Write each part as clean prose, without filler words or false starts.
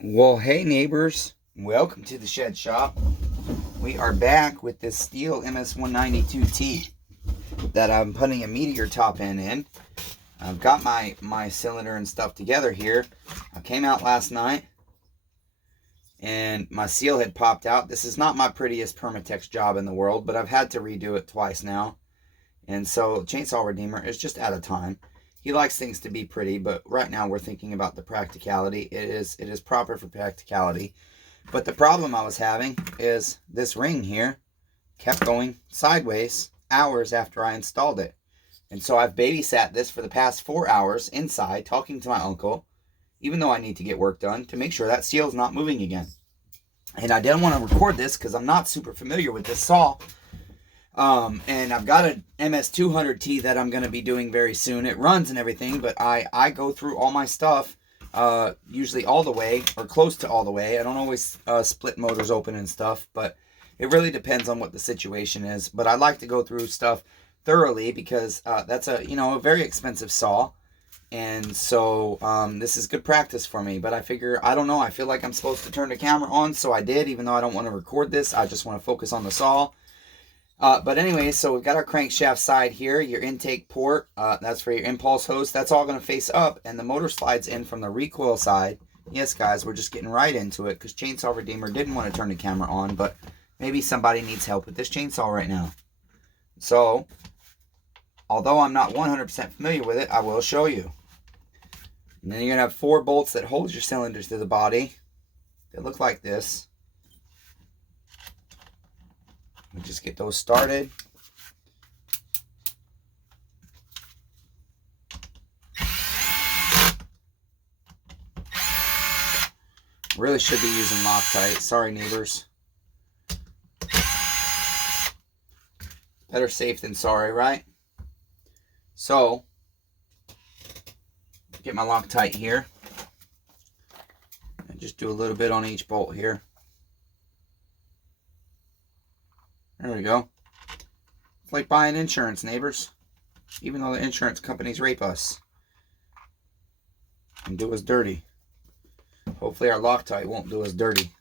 Well, hey neighbors, welcome to the shed shop. We are back with this steel MS192T that I'm putting a meteor top end in. I've got my cylinder and stuff together here. I came out last night and my seal had popped out. This is not my prettiest Permatex job in the world, but I've had to redo it twice now. And so Chainsaw Redeemer is just out of time. He likes things to be pretty, but right now we're thinking about the practicality. It is proper for practicality. But the problem I was having is this ring here kept going sideways hours after I installed it. And so I've babysat this for the past 4 hours inside, talking to my uncle, even though I need to get work done, to make sure that seal is not moving again. And I didn't want to record this because I'm not super familiar with this saw. And I've got an MS192T that I'm going to be doing very soon. It runs and everything, but I go through all my stuff, usually all the way, or close to all the way. I don't always split motors open and stuff, but it really depends on what the situation is. But I like to go through stuff thoroughly because that's a very expensive saw. And so this is good practice for me. But I figure, I don't know, I feel like I'm supposed to turn the camera on, so I did, even though I don't want to record this. I just want to focus on the saw. But anyway, so we've got our crankshaft side here, your intake port, that's for your impulse hose. That's all going to face up, and the motor slides in from the recoil side. Yes, guys, we're just getting right into it because Chainsaw Redeemer didn't want to turn the camera on, but maybe somebody needs help with this chainsaw right now. So, although I'm not 100% familiar with it, I will show you. And then you're going to have 4 bolts that hold your cylinders to the body. They look like this. We'll just get those started. Really should be using Loctite. Sorry, neighbors. Better safe than sorry, right? So, get my Loctite here. And just do a little bit on each bolt here. There we go. It's like buying insurance, neighbors. Even though the insurance companies rape us and do us dirty. Hopefully our Loctite won't do us dirty.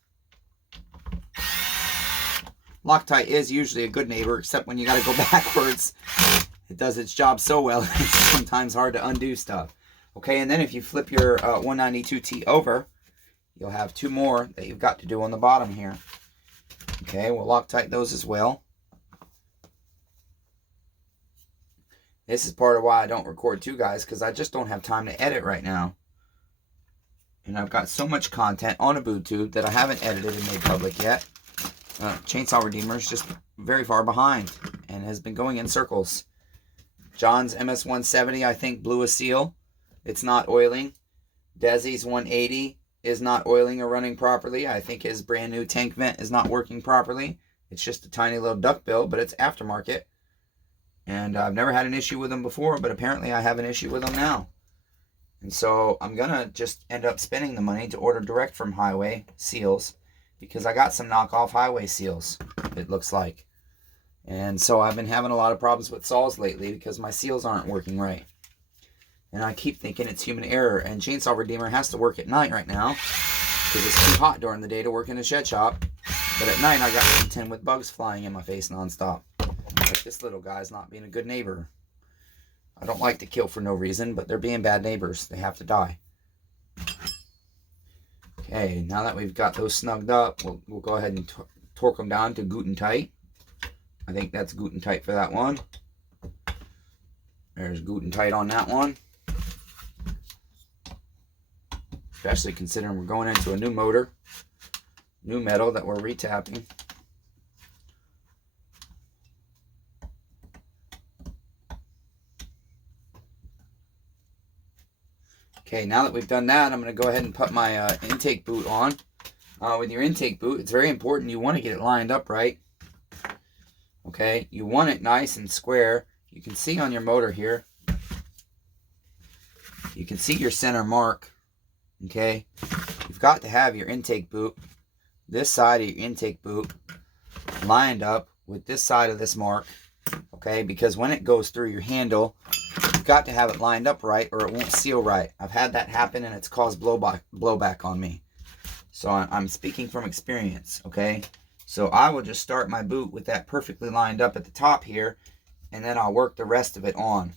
Loctite is usually a good neighbor, except when you got to go backwards. It does its job so well, it's sometimes hard to undo stuff. Okay, and then if you flip your 192T over, you'll have 2 more that you've got to do on the bottom here. Okay, we'll Loctite those as well. This is part of why I don't record too, guys, because I just don't have time to edit right now. And I've got so much content on a BootTube that I haven't edited and made public yet. Chainsaw Redeemer is just very far behind and has been going in circles. John's MS170, I think, blew a seal. It's not oiling. Desi's 180 is not oiling or running properly. I think his brand new tank vent is not working properly. It's just a tiny little duckbill, but it's aftermarket. And I've never had an issue with them before, but apparently I have an issue with them now. And so I'm going to just end up spending the money to order direct from Highway seals, because I got some knockoff Highway seals, it looks like. And so I've been having a lot of problems with saws lately because my seals aren't working right. And I keep thinking it's human error. And Chainsaw Redeemer has to work at night right now because it's too hot during the day to work in a shed shop. But at night I got to contend with bugs flying in my face nonstop. Like this little guy's not being a good neighbor. I don't like to kill for no reason, but they're being bad neighbors. They have to die. Okay, now that we've got those snugged up, we'll go ahead and torque them down to Guten tight. I think that's Guten tight for that one. There's Guten tight on that one. Especially considering we're going into a new motor, new metal that we're retapping. Okay, now that we've done that, I'm going to go ahead and put my intake boot on. With your intake boot, it's very important. You want to get it lined up right. Okay, you want it nice and square. You can see on your motor here. You can see your center mark. Okay, you've got to have your intake boot, this side of your intake boot, lined up with this side of this mark. Okay, because when it goes through your handle, you've got to have it lined up right or it won't seal right. I've had that happen and it's caused blowback on me. So I'm speaking from experience, okay? So I will just start my boot with that perfectly lined up at the top here, and then I'll work the rest of it on,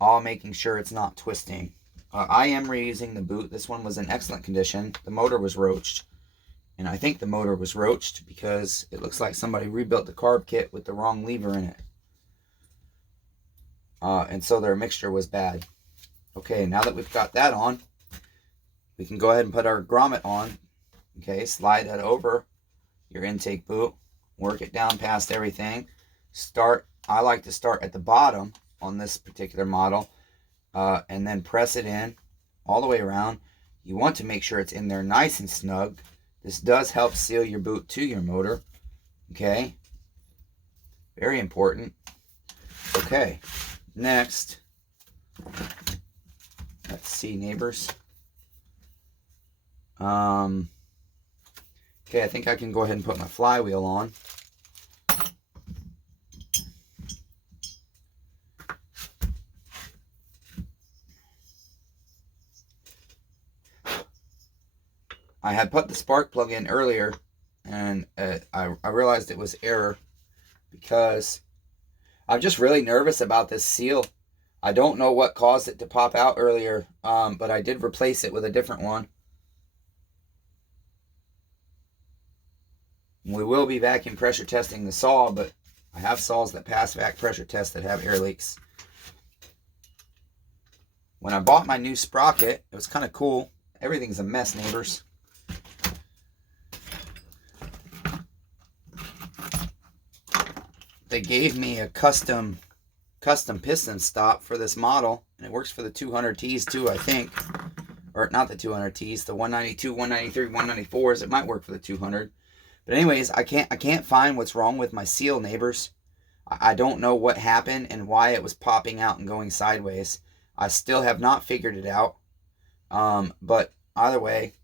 all making sure it's not twisting. I am reusing the boot. This one was in excellent condition. The motor was roached, and I think the motor was roached because it looks like somebody rebuilt the carb kit with the wrong lever in it. And so their mixture was bad. Okay, now that we've got that on, we can go ahead and put our grommet on. Okay, slide that over your intake boot, work it down past everything. I like to start at the bottom on this particular model, and then press it in all the way around. You want to make sure it's in there nice and snug. This does help seal your boot to your motor. Okay, very important. Okay, next, let's see, neighbors. Okay, I think I can go ahead and put my flywheel on. I had put the spark plug in earlier, and I realized it was error because I'm just really nervous about this seal. I don't know what caused it to pop out earlier, but I did replace it with a different one. We will be vacuum pressure testing the saw, but I have saws that pass vac pressure tests that have air leaks. When I bought my new sprocket, it was kind of cool. Everything's a mess, neighbors. They gave me a custom piston stop for this model, and it works for the 200Ts too, I think. Or not the 200Ts, the 192, 193, 194s. It might work for the 200. But anyways, I can't find what's wrong with my seal, neighbors. I don't know what happened and why it was popping out and going sideways. I still have not figured it out. But either way,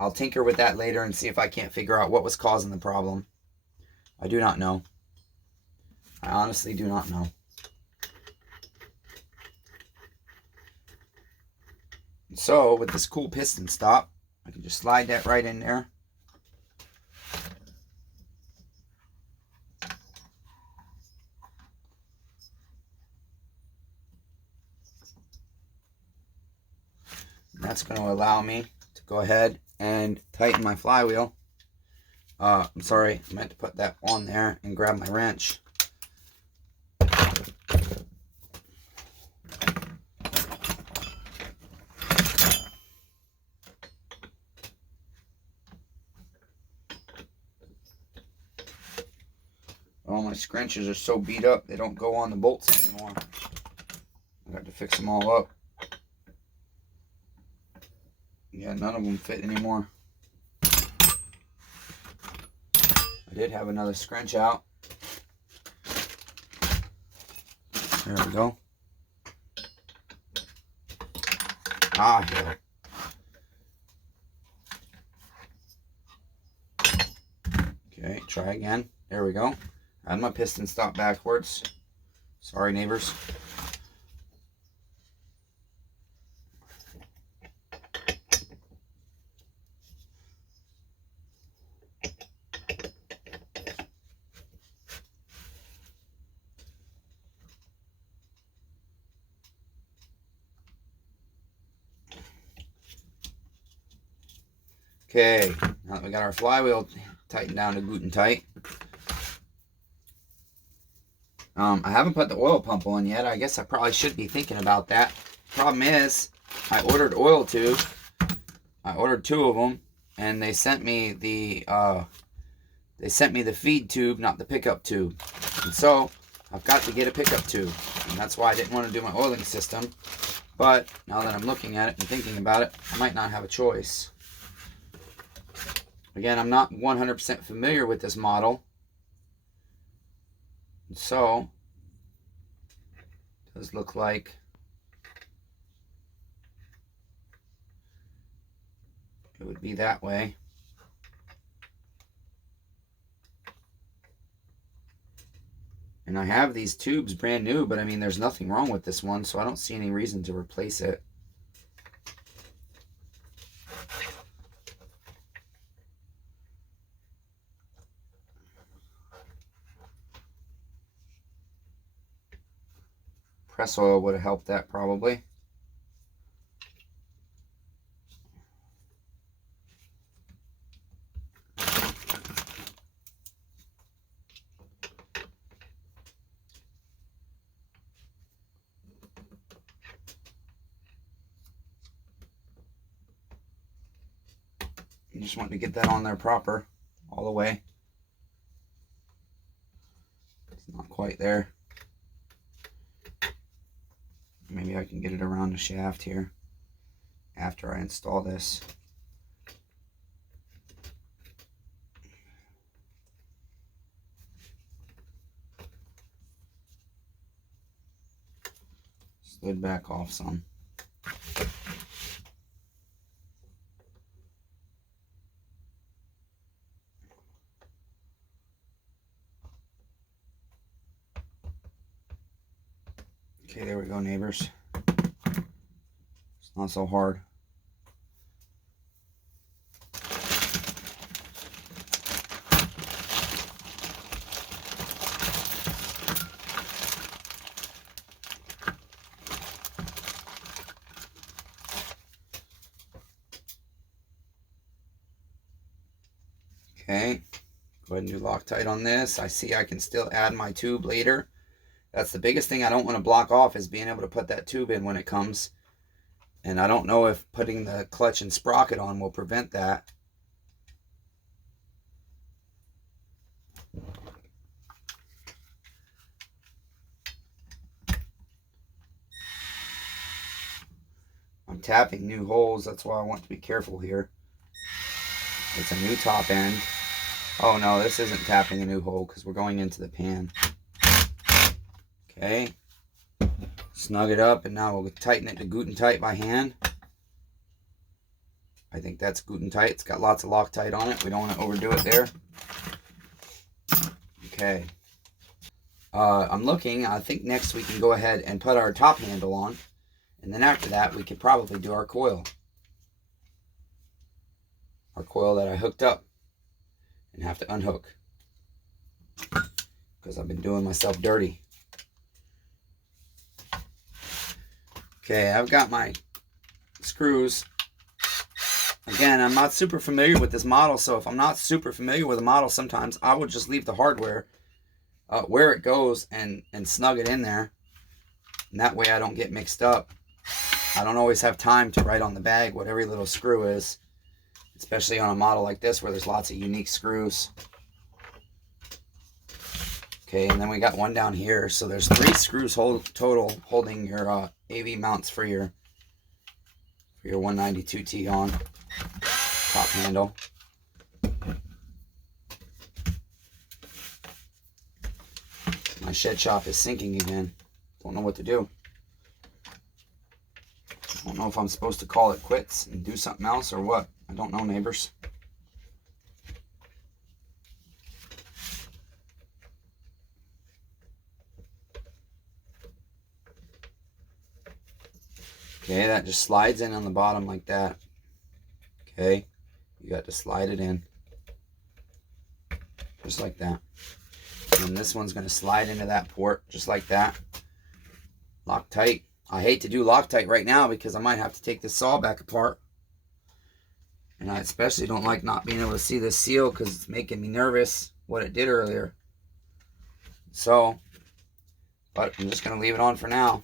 I'll tinker with that later and see if I can't figure out what was causing the problem. I do not know. I honestly do not know. So with this cool piston stop, I can just slide that right in there. That's going to allow me to go ahead and tighten my flywheel. I'm sorry, I meant to put that on there and grab my wrench. All my scrunches are so beat up, they don't go on the bolts anymore. I got to fix them all up. Yeah, none of them fit anymore. I did have another scrunch out. There we go. Ah, yeah. Okay, try again. There we go. I had my piston stop backwards. Sorry, neighbors. Okay, now that we got our flywheel tightened down to gluten tight. I haven't put the oil pump on yet. I guess I probably should be thinking about that. Problem is, I ordered oil tubes. I ordered 2 of them, and they sent me the feed tube, not the pickup tube. And so I've got to get a pickup tube, and that's why I didn't want to do my oiling system. But now that I'm looking at it and thinking about it, I might not have a choice. Again, I'm not 100% familiar with this model. So, it does look like it would be that way. And I have these tubes brand new, but I mean, there's nothing wrong with this one, so I don't see any reason to replace it. Press oil would have helped that probably. I just want to get that on there proper, all the way. It's not quite there. Maybe I can get it around the shaft here after I install this. Slid back off some. Okay, there we go, neighbors. It's not so hard. Okay, go ahead and do Loctite on this. I see I can still add my tube later. That's the biggest thing I don't want to block off, is being able to put that tube in when it comes. And I don't know if putting the clutch and sprocket on will prevent that. I'm tapping new holes, that's why I want to be careful here. It's a new top end. Oh no, this isn't tapping a new hole because we're going into the pan. Okay, snug it up, and now we'll tighten it to Guten tight by hand. I think that's Guten tight. It's got lots of Loctite on it. We don't want to overdo it there. Okay. I'm looking. I think next we can go ahead and put our top handle on, and then after that we could probably do our coil. Our coil that I hooked up and have to unhook because I've been doing myself dirty. Okay, I've got my screws. Again, I'm not super familiar with this model, so if I'm not super familiar with a model, sometimes I would just leave the hardware where it goes and snug it in there. And that way I don't get mixed up. I don't always have time to write on the bag what every little screw is, especially on a model like this where there's lots of unique screws. Okay, and then we got one down here. So there's 3 screws total holding your AV mounts for your 192T on top handle. My shed shop is sinking again. Don't know what to do. I don't know if I'm supposed to call it quits and do something else or what. I don't know, neighbors. Okay, that just slides in on the bottom like that. Okay, you got to slide it in. Just like that. And this one's going to slide into that port, just like that. Loctite. I hate to do Loctite right now because I might have to take this saw back apart. And I especially don't like not being able to see this seal because it's making me nervous what it did earlier. So, but I'm just going to leave it on for now.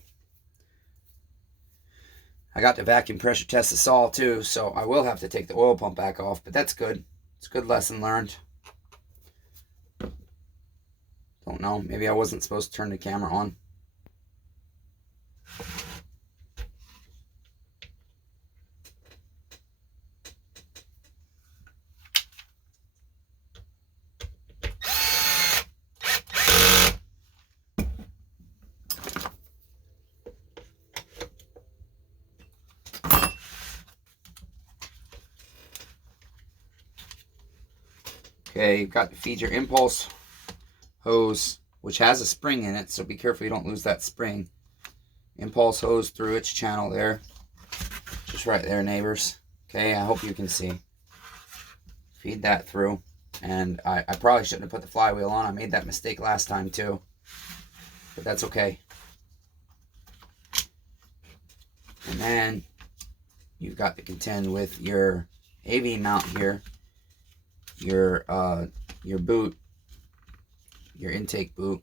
I got to vacuum pressure test the saw too, so I will have to take the oil pump back off, but that's good. It's a good lesson learned. Don't know, maybe I wasn't supposed to turn the camera on. Okay, you've got to feed your impulse hose, which has a spring in it, so be careful you don't lose that spring. Impulse hose through its channel there. Just right there, neighbors. Okay, I hope you can see. Feed that through. And I probably shouldn't have put the flywheel on. I made that mistake last time too. But that's okay. then you've got to contend with your AV mount here, your boot, your intake boot.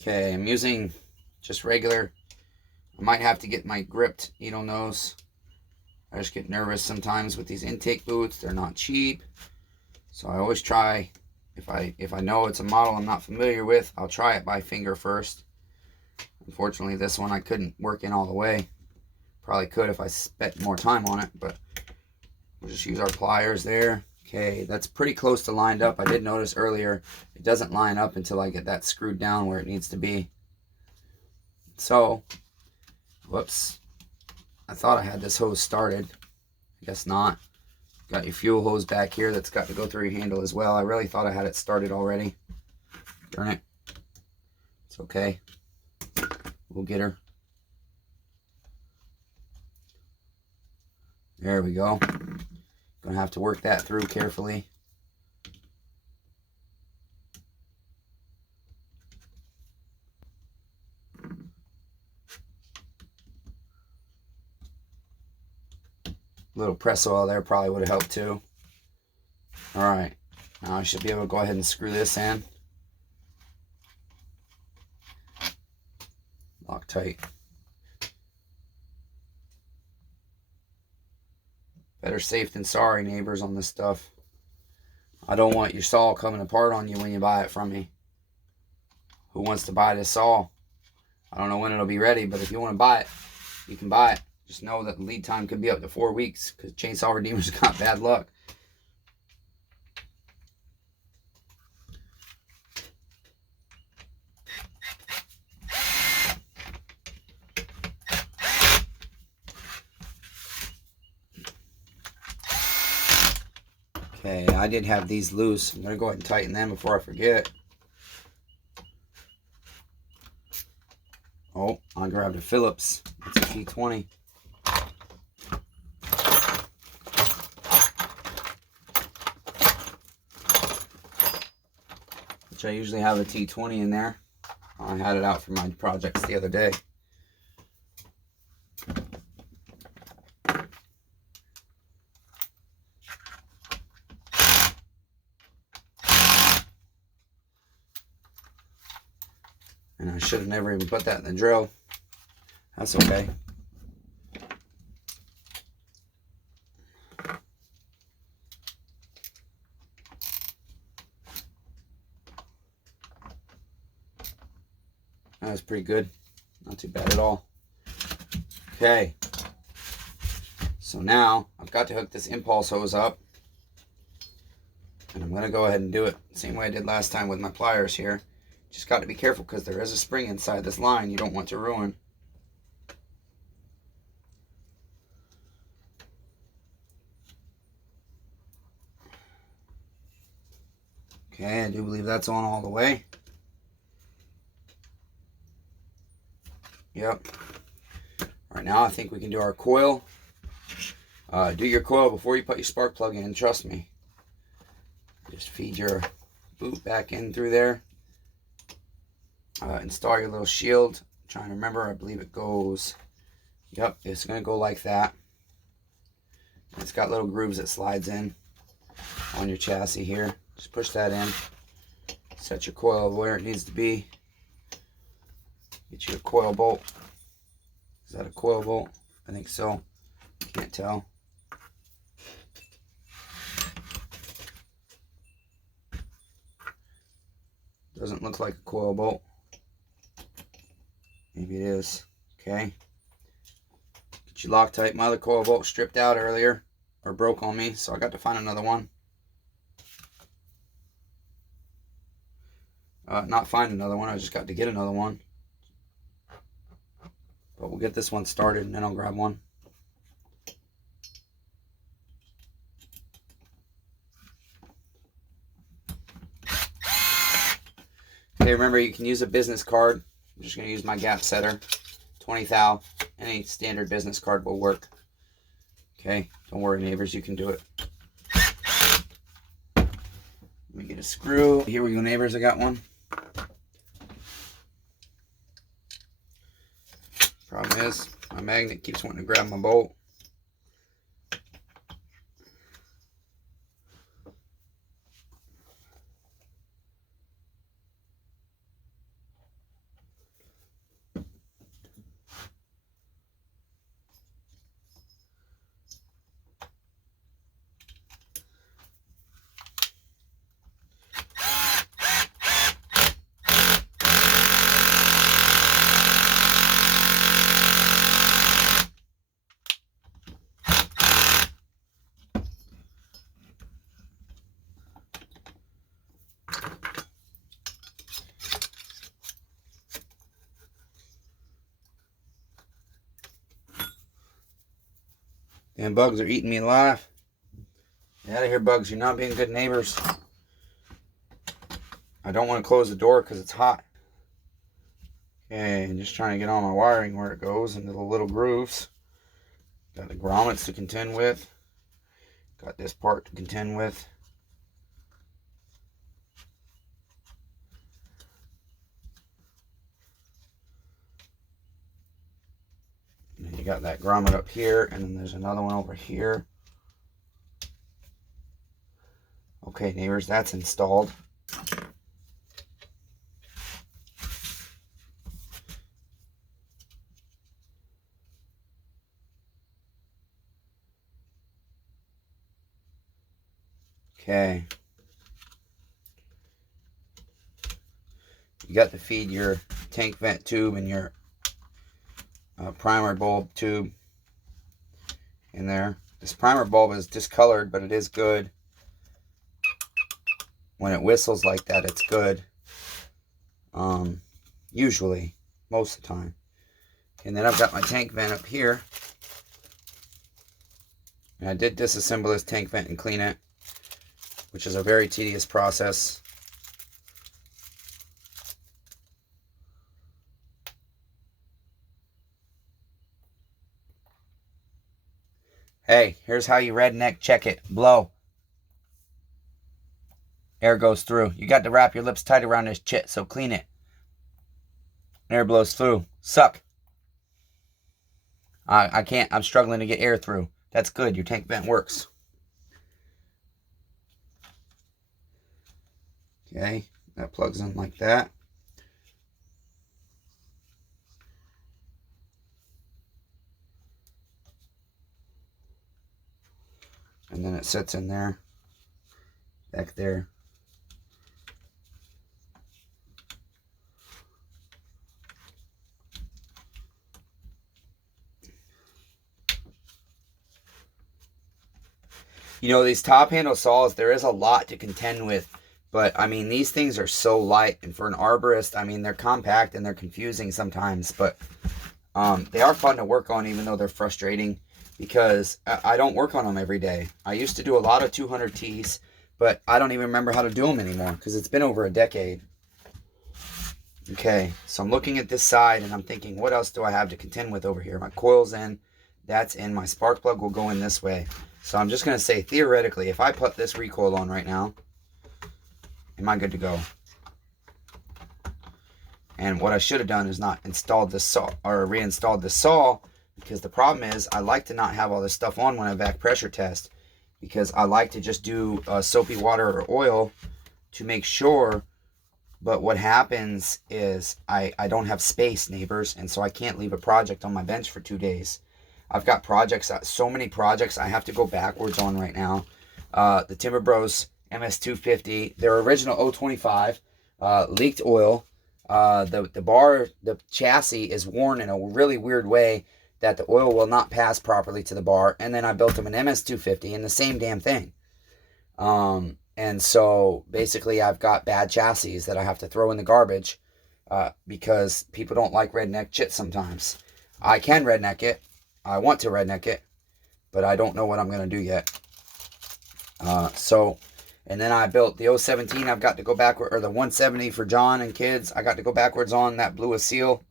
Okay, I'm using just regular. I might have to get my gripped needle nose. I just get nervous sometimes with these intake boots. They're not cheap. So I always try, if I know it's a model I'm not familiar with, I'll try it by finger first. Unfortunately, this one I couldn't work in all the way. Probably could if I spent more time on it, but we'll just use our pliers there. Okay, that's pretty close to lined up. I did notice earlier it doesn't line up until I get that screwed down where it needs to be. So, whoops. I thought I had this hose started. I guess not. Got your fuel hose back here that's got to go through your handle as well. I really thought I had it started already. Darn it. It's okay. We'll get her. There we go. Gonna have to work that through carefully. A little press oil there probably would have helped too. Alright, now I should be able to go ahead and screw this in. Lock tight. Better safe than sorry, neighbors, on this stuff. I don't want your saw coming apart on you when you buy it from me. Who wants to buy this saw? I don't know when it'll be ready, but if you want to buy it, you can buy it. Just know that the lead time could be up to 4 weeks because Chainsaw Redeemer's got bad luck. Okay, I did have these loose. I'm going to go ahead and tighten them before I forget. Oh, I grabbed a Phillips. It's a T20. Which I usually have a T20 in there. I had it out for my projects the other day. And I should have never even put that in the drill. That's okay. That was pretty good. Not too bad at all. Okay. So now I've got to hook this impulse hose up. And I'm going to go ahead and do it the same way I did last time with my pliers here. Just got to be careful because there is a spring inside this line you don't want to ruin. Okay, I do believe that's on all the way. Yep. Right now I think we can do our coil. Do your coil before you put your spark plug in, trust me. Just feed your boot back in through there. Install your little shield. I'm trying to remember, I believe it goes, yep, it's going to go like that. It's got little grooves that slides in on your chassis here. Just push that in. Set your coil where it needs to be. Get you a coil bolt. Is that a coil bolt? I think so. Can't tell. Doesn't look like a coil bolt. Maybe it is. Okay. Get you Loctite. My other coil bolt stripped out earlier, or broke on me, so I got to find another one. Not find another one, I just got to get another one. But we'll get this one started and then I'll grab one. Okay, remember you can use a business card. I'm just going to use my gap setter. 20 thou. Any standard business card will work. Okay, don't worry, neighbors, you can do it. Let me get a screw. Here we go, neighbors, I got one. Problem is, my magnet keeps wanting to grab my bolt. Damn bugs are eating me alive. Get out of here, bugs. You're not being good neighbors. I don't want to close the door because it's hot. Okay, I'm just trying to get all my wiring where it goes into the little grooves. Got the grommets to contend with. Got this part to contend with. And then you got that grommet up here, and then there's another one over here. Okay, neighbors, that's installed. Okay. You got to feed your tank vent tube and your primer bulb tube in there. This primer bulb is discolored, but it is good. When it whistles like that, it's good. Usually, most of the time. And then I've got my tank vent up here. And I did disassemble this tank vent and clean it, which is a very tedious process. Hey, here's how you redneck check it. Blow. Air goes through. You got to wrap your lips tight around this chit, so clean it. Air blows through. Suck. I can't. I'm struggling to get air through. That's good. Your tank vent works. Okay, that plugs in like that. And then it sits in there, back there. You know, these top handle saws, there is a lot to contend with. But, I mean, these things are so light. And for an arborist, I mean, they're compact and they're confusing sometimes. But they are fun to work on, even though they're frustrating. Because I don't work on them every day. I used to do a lot of 200Ts. But I don't even remember how to do them anymore. Because it's been over a decade. Okay, so I'm looking at this side and I'm thinking, what else do I have to contend with over here? My coil's in. That's in. My spark plug will go in this way. So I'm just going to say, theoretically, if I put this recoil on right now, am I good to go? And what I should have done is not installed this saw or reinstalled the saw, because the problem is I like to not have all this stuff on when I vac pressure test, because I like to just do soapy water or oil to make sure. But what happens is I don't have space, neighbors, and so I can't leave a project on my bench for 2 days. I've got projects, so many projects I have to go backwards on right now. The Timber Bros MS192T, their original 025, leaked oil. The chassis is worn in a really weird way that the oil will not pass properly to the bar. And then I built them an MS250 and the same damn thing. And so basically I've got bad chassis that I have to throw in the garbage because people don't like redneck shit sometimes. I can redneck it. I want to redneck it, but I don't know what I'm going to do yet. And then I built the 017. I've got to go backward, or the 170 for John and kids. I got to go backwards on. That blew a seal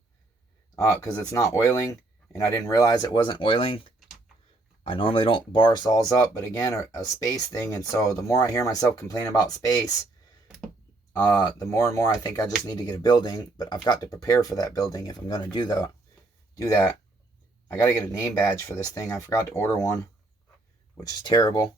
because it's not oiling, and I didn't realize it wasn't oiling. I normally don't bar saws up, but again, a space thing. And so the more I hear myself complain about space, the more and more I think I just need to get a building. But I've got to prepare for that building if I'm going to do that. I got to get a name badge for this thing. I forgot to order one, which is terrible.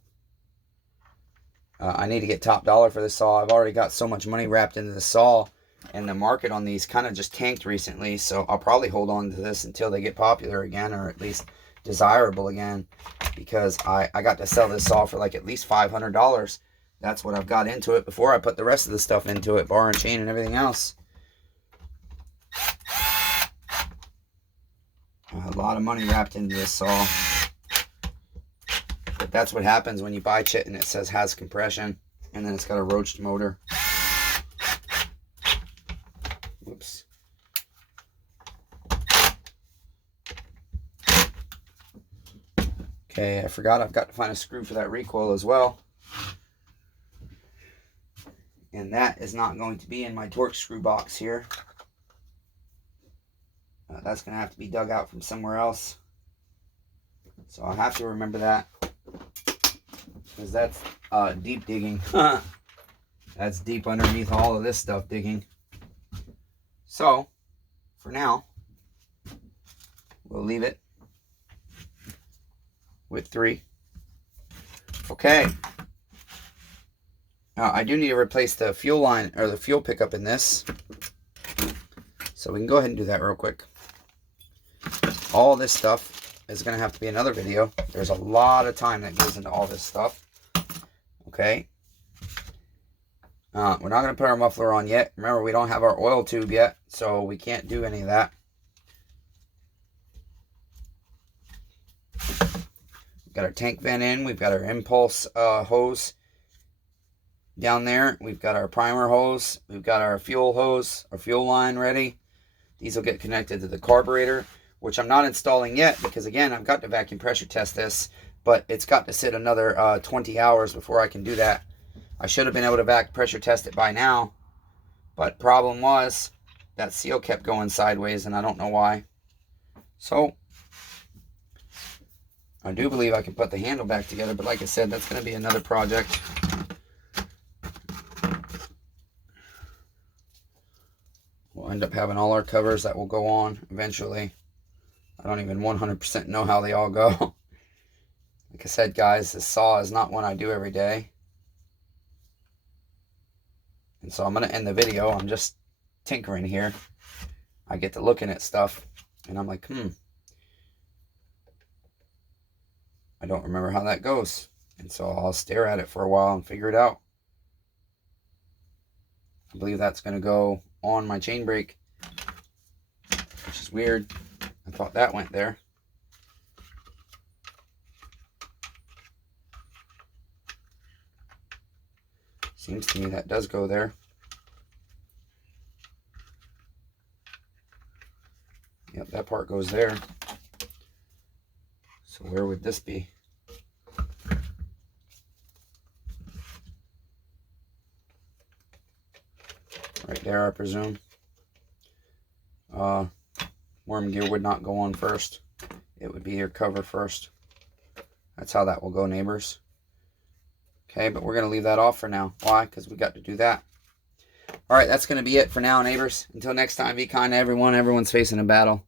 I need to get top dollar for this saw. I've already got so much money wrapped into the saw, and the market on these kind of just tanked recently. So I'll probably hold on to this until they get popular again, or at least desirable again, because I got to sell this saw for like at least $500. That's what I've got into it before I put the rest of the stuff into it, bar and chain and everything else. A lot of money wrapped into this saw. But that's what happens when you buy shit and it says has compression, and then it's got a roached motor. Whoops. Okay, I forgot I've got to find a screw for that recoil as well. And that is not going to be in my torque screw box here. That's going to have to be dug out from somewhere else. So I'll have to remember that, because that's deep digging. That's deep underneath all of this stuff digging. So, for now, we'll leave it with 3. Okay. I do need to replace the fuel line, or the fuel pickup in this. So we can go ahead and do that real quick. All this stuff is going to have to be another video. There's a lot of time that goes into all this stuff. Okay. We're not going to put our muffler on yet. Remember, we don't have our oil tube yet, so we can't do any of that. We've got our tank vent in. We've got our impulse hose down there. We've got our primer hose. We've got our fuel hose, our fuel line ready. These will get connected to the carburetor, which I'm not installing yet because, again, I've got to vacuum pressure test this, but it's got to sit another 20 hours before I can do that. I should have been able to vacuum pressure test it by now, but problem was that seal kept going sideways, and I don't know why. So I do believe I can put the handle back together, but like I said, that's going to be another project. We'll end up having all our covers that will go on eventually. I don't even 100% know how they all go. Like I said, guys, this saw is not one I do every day. And so I'm going to end the video. I'm just tinkering here. I get to looking at stuff, and I'm like, I don't remember how that goes. And so I'll stare at it for a while and figure it out. I believe that's going to go on my chain brake, which is weird. I thought that went there. Seems to me that does go there. Yep, that part goes there. So where would this be? Right there, I presume. Worm gear would not go on first. It would be your cover first. That's how that will go, neighbors. Okay, but we're going to leave that off for now. Why? Because we got to do that. All right, that's going to be it for now, neighbors. Until next time, be kind to everyone. Everyone's facing a battle.